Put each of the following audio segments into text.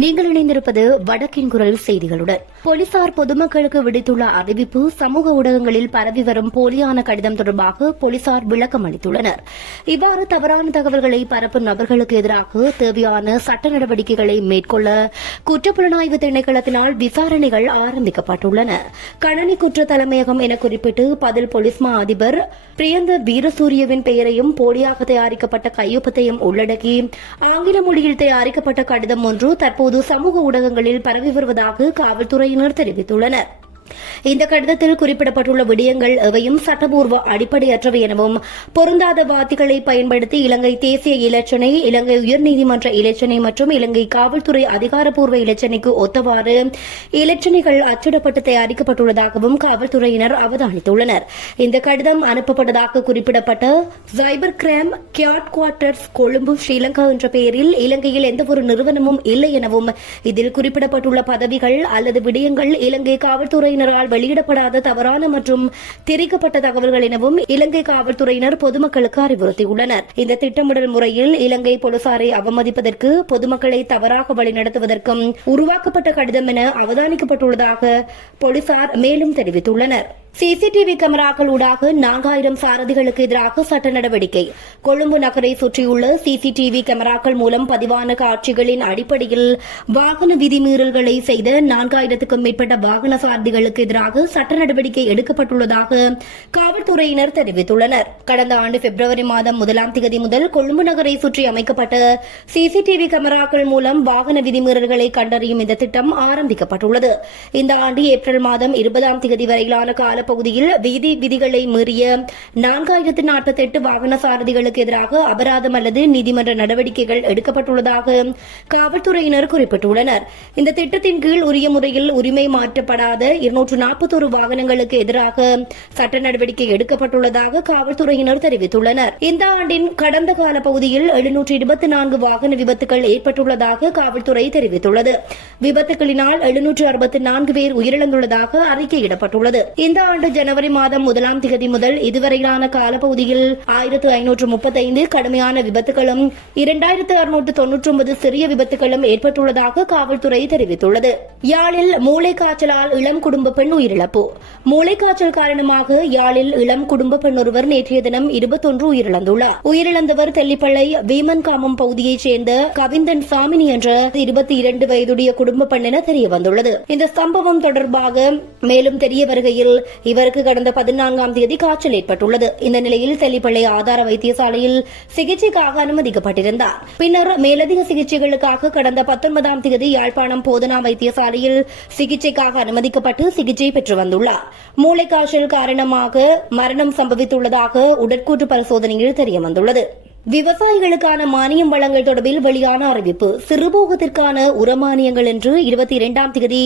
நீங்கள் இணைந்திருப்பது வடக்கின் குரல் செய்திகளுடன். போலீசார் பொதுமக்களுக்கு விடுத்துள்ள அறிவிப்பு சமூக ஊடகங்களில் பரவி வரும் போலியான கடிதம் தொடர்பாக போலீசார் விளக்கம் அளித்துள்ளனர். இவ்வாறு தவறான தகவல்களை பரப்பும் நபர்களுக்கு எதிராக தேவையான சட்ட நடவடிக்கைகளை மேற்கொள்ள குற்றப்புலனாய்வு திணைக்களத்தினால் விசாரணைகள் ஆரம்பிக்கப்பட்டுள்ளன. கணனி குற்ற தலைமையகம் என குறிப்பிட்டு பதில் போலீஸ் மா அதிபர் பிரியந்த வீரசூரியவின் பெயரையும் போலியாக தயாரிக்கப்பட்ட கையொப்பத்தையும் உள்ளடக்கி ஆங்கில மொழியில் தயாரிக்கப்பட்ட கடிதம் ஒன்று தற்போது சமூக ஊடகங்களில் பரவி வருவதாக காவல்துறையினர் தெரிவித்துள்ளனர். இந்த கடிதத்தில் குறிப்பிடப்பட்டுள்ள விடயங்கள் எவையும் சட்டபூர்வ அடிப்படையற்றவை எனவும் பொருந்தாத வார்த்தைகளை பயன்படுத்தி இலங்கை தேசிய இலச்சினை, இலங்கை உயர்நீதிமன்ற இலச்சினை மற்றும் இலங்கை காவல்துறை அதிகாரப்பூர்வ இலச்சினைக்கு ஒத்தவாறு இலச்சினைகள் அச்சிடப்பட்டு தயாரிக்கப்பட்டுள்ளதாகவும் காவல்துறையினர் அவதானித்துள்ளனர். இந்த கடிதம் அனுப்பப்பட்டதாக குறிப்பிடப்பட்ட cyber crime head quarters Colombo Sri Lanka என்ற பெயரில் இலங்கையில் எந்தவொரு நிறுவனமும் இல்லை எனவும் இதில் குறிப்பிடப்பட்டுள்ள பதவிகள் அல்லது விடயங்கள் இலங்கை காவல்துறையினர் வெளியிடப்படாத தவறான மற்றும் திரிக்கப்பட்ட தகவல்கள் எனவும் இலங்கை காவல்துறையினர் பொதுமக்களுக்கு அறிவுறுத்தியுள்ளனர். இந்த திட்டமிடல் முறையில் இலங்கை போலீசாரை அவமதிப்பதற்கு, பொதுமக்களை தவறாக வழிநடத்துவதற்கும் உருவாக்கப்பட்ட கடிதம் என அவதானிக்கப்பட்டுள்ளதாக போலீசார் மேலும் தெரிவித்துள்ளனர். சிசிடிவி கேமராக்கள் ஊடாக 4000 சாரதிகளுக்கு எதிராக சட்ட நடவடிக்கை. கொழும்பு நகரை சுற்றியுள்ள சிசிடிவி கேமராக்கள் மூலம் பதிவான காட்சிகளின் அடிப்படையில் வாகன விதிமீறல்களை செய்த 4000க்கும் மேற்பட்ட வாகன சாரதிகளுக்கு எதிராக சட்ட நடவடிக்கை எடுக்கப்பட்டுள்ளதாக காவல்துறையினர் தெரிவித்துள்ளனர். கடந்த ஆண்டு பிப்ரவரி மாதம் 1ஆம் தேதி முதல் கொழும்பு நகரை சுற்றி அமைக்கப்பட்ட சிசிடிவி கேமராக்கள் மூலம் வாகன விதிமீறல்களை கண்டறியும் இந்த திட்டம் ஆரம்பிக்கப்பட்டுள்ளது. இந்த ஆண்டு ஏப்ரல் மாதம் 20ஆம் தேதி வரையிலான காலப்பகுதியில் வீதி விதிகளை மீறிய 4048 வாகன சாரதிகளுக்கு எதிராக அபராதம் அல்லது நீதிமன்ற நடவடிக்கைகள் எடுக்கப்பட்டுள்ளதாக காவல்துறையினர் குறிப்பிட்டுள்ளனர். இந்த திட்டத்தின் கீழ் உரிய முறையில் உரிமை மாற்றப்படாத 241 வாகனங்களுக்கு எதிராக சட்ட நடவடிக்கை எடுக்கப்பட்டுள்ளதாக காவல்துறையினர் தெரிவித்துள்ளனர். இந்த ஆண்டின் கடந்த கால பகுதியில் 724 வாகன விபத்துகள் ஏற்பட்டுள்ளதாக காவல்துறை தெரிவித்துள்ளது. விபத்துகளினால் 764 பேர் உயிரிழந்துள்ளதாக அறிக்கையிடப்பட்டுள்ளது. இந்த ஆண்டு ஜனவரி மாதம் 1ஆம் தேதி முதல் இதுவரையிலான காலப்பகுதியில் 1535 கடுமையான விபத்துகளும் 2699 சிறிய விபத்துகளும் ஏற்பட்டுள்ளதாக காவல்துறை தெரிவித்துள்ளது. யாழில் மூளைக்காய்ச்சலால் இளம் குடும்ப பெண் உயிரிழப்பு. மூளைக்காய்ச்சல் காரணமாக யாழில் இளம் குடும்ப பெண் ஒருவர் நேற்றைய தினம் 21 உயிரிழந்துள்ளார். உயிரிழந்தவர் தெல்லிப்பளை வீமன்காமம் பகுதியைச் சேர்ந்த கவிந்தன் சாமினி என்ற 22 வயதுடைய குடும்ப பெண் என தெரியவந்துள்ளது. இந்த சம்பவம் தொடர்பாக மேலும் தெரிய வருகையில் இவருக்கு கடந்த 14ஆம் தேதி காய்ச்சல் ஏற்பட்டுள்ளது. இந்த நிலையில் தெல்லிப்பளை ஆதார வைத்தியசாலையில் சிகிச்சைக்காக அனுமதிக்கப்பட்டிருந்தார். பின்னர் மேலதிக சிகிச்சைகளுக்காக கடந்த 19ஆம் தேதி யாழ்ப்பாணம் போதனா வைத்தியசாலையில் சிகிச்சைக்காக அனுமதிக்கப்பட்டு சிகிச்சை பெற்று வந்துள்ளார். மூளைக்காய்ச்சல் காரணமாக மரணம் சம்பவித்துள்ளதாக உடற்கூற்று பரிசோதனையில் தெரியவந்துள்ளது. விவசாயிகளுக்கான மானியம் வழங்கல் தொடர்பில் வெளியான அறிவிப்பு. சிறுபோகத்திற்கான உரமானியங்கள் என்று 22ஆம் தேதி,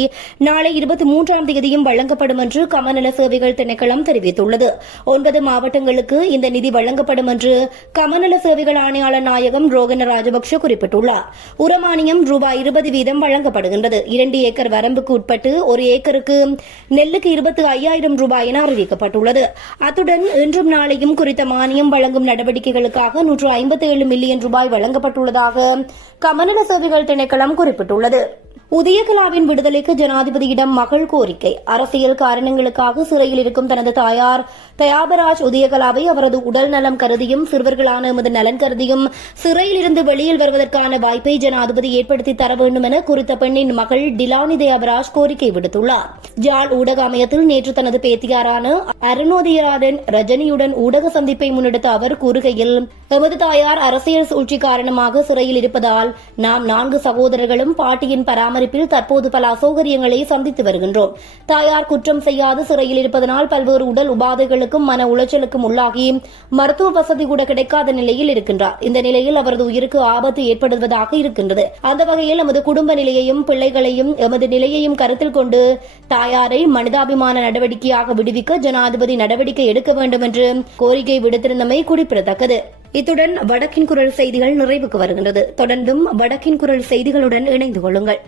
நாளை 23ஆம் தேதியும் வழங்கப்படும் என்று கமநல சேவைகள் திணைக்களம் தெரிவித்துள்ளது. 9 மாவட்டங்களுக்கு இந்த நிதி வழங்கப்படும் என்று கமநல சேவைகள் ஆணையாளர் நாயகம் ரோகன ராஜபக்ஷ குறிப்பிட்டுள்ளார். உரமானியம் ரூபாய் 20 வீதம் வழங்கப்படுகின்றது. 2 ஏக்கர் வரம்புக்கு உட்பட்டு 1 ஏக்கருக்கு நெல்லுக்கு 25,000 ரூபாய் என அறிவிக்கப்பட்டுள்ளது. அத்துடன் இன்றும் நாளையும் குறித்த மானியம் வழங்கும் நடவடிக்கைகளுக்காக 157 மில்லியன் ரூபாய் வழங்கப்பட்டுள்ளதாக கமநல சேவைகள் திணைக்களம் குறிப்பிட்டுள்ளது. உதயகலாவின் விடுதலைக்கு ஜனாதிபதியிடம் மகள் கோரிக்கை. அரசியல் காரணங்களுக்காக சிறையில் இருக்கும் தனது தாயார் தயாபராஜ் உதயகலாவை அவரது உடல் நலம் கருதியும் சிறுவர்களான எமது நலன் கருதியும் சிறையில் இருந்து வெளியில் வருவதற்கான வாய்ப்பை ஜனாதிபதி ஏற்படுத்தி தர வேண்டும் என குறித்த பெண்ணின் மகள் டிலானி தயாபராஜ் கோரிக்கை விடுத்துள்ளார். ஜாழ் ஊடக அமையத்தில் நேற்று தனது பேத்தியாரான அருணோதயராடன் ரஜினியுடன் ஊடக சந்திப்பை முன்னெடுத்த அவர் கூறுகையில், எமது தாயார் அரசியல் சூழ்ச்சி காரணமாக சிறையில் இருப்பதால் நாம் 4 சகோதரர்களும் பாட்டியின் பராமரிப்பில் தற்போது பல அசௌகரியங்களை சந்தித்து வருகின்றோம். தாயார் குற்றம் செய்யாது சிறையில் இருப்பதனால் பல்வேறு உடல் உபாதைகளுக்கும் மன உளைச்சலுக்கும் உள்ளாகி மருத்துவ வசதி கூட கிடைக்காத நிலையில் இருக்கின்றார். இந்த நிலையில் அவரது உயிருக்கு ஆபத்து ஏற்படுவதாக இருக்கின்றது. அந்த வகையில் எமது குடும்ப நிலையையும் பிள்ளைகளையும் எமது நிலையையும் கருத்தில் கொண்டு தாயாரை மனிதாபிமான நடவடிக்கையாக விடுவிக்க ஜனாதிபதி நடவடிக்கை எடுக்க வேண்டும் என்று கோரிக்கை விடுத்திருந்தமை குறிப்பிடத்தக்கது. இத்துடன் வடக்கின் குரல் செய்திகள் நிறைவுக்கு வருகின்றது. தொடர்ந்தும் வடக்கின் குரல் செய்திகளுடன் இணைந்து கொள்ளுங்கள்.